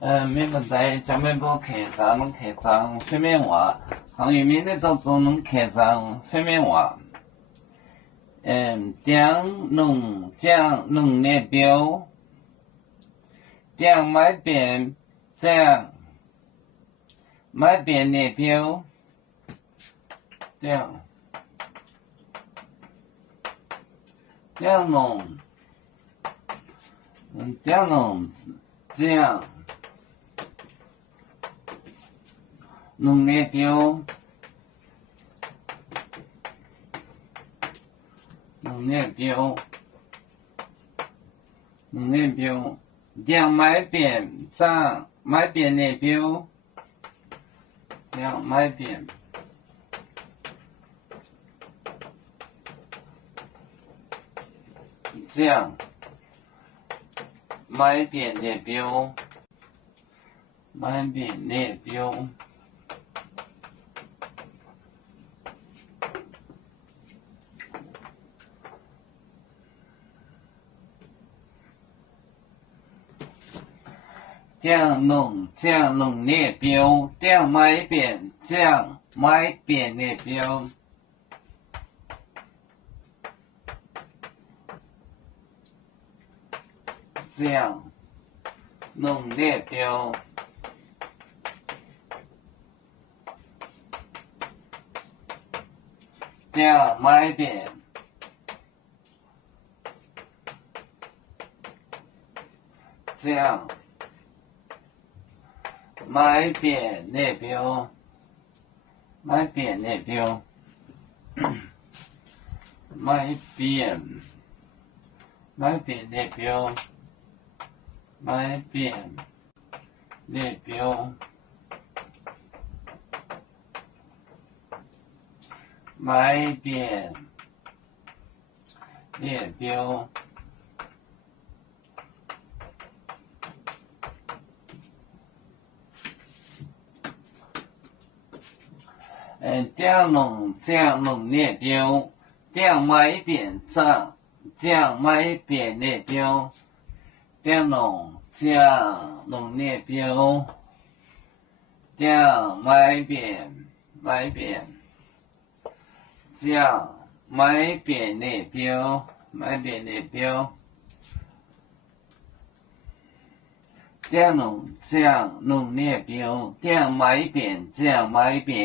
每个在江北部客家弄客家水面话，行业面的当中弄客家水面话。讲农业标，讲买变讲买变的标，讲农讲农讲农业标。农业标，讲买变涨买变的标，讲买变，讲买变的标，买变的标。讲农业标，讲买变的标，讲农业标，讲买变，讲买变的标，买变的标，买变的标，买变的标，买变的标。讲农业标，讲买变涨，讲买变的标，讲农业标，讲买变，讲买变的标，讲农业标，讲买变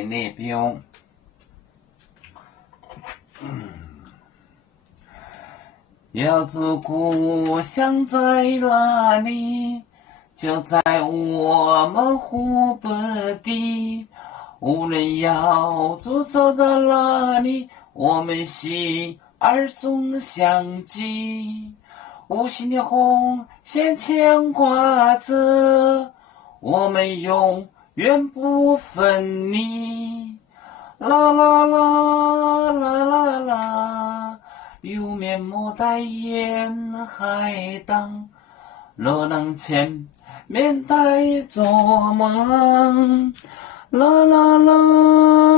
的标。要知故乡在哪里，就在我们湖北地。无论要走到哪里，我们心儿总相系。无形的红线牵挂着，我们永远不分离。啦啦啦啦啦啦，有面目待沿海荡，热浪前面带着梦。啦啦啦。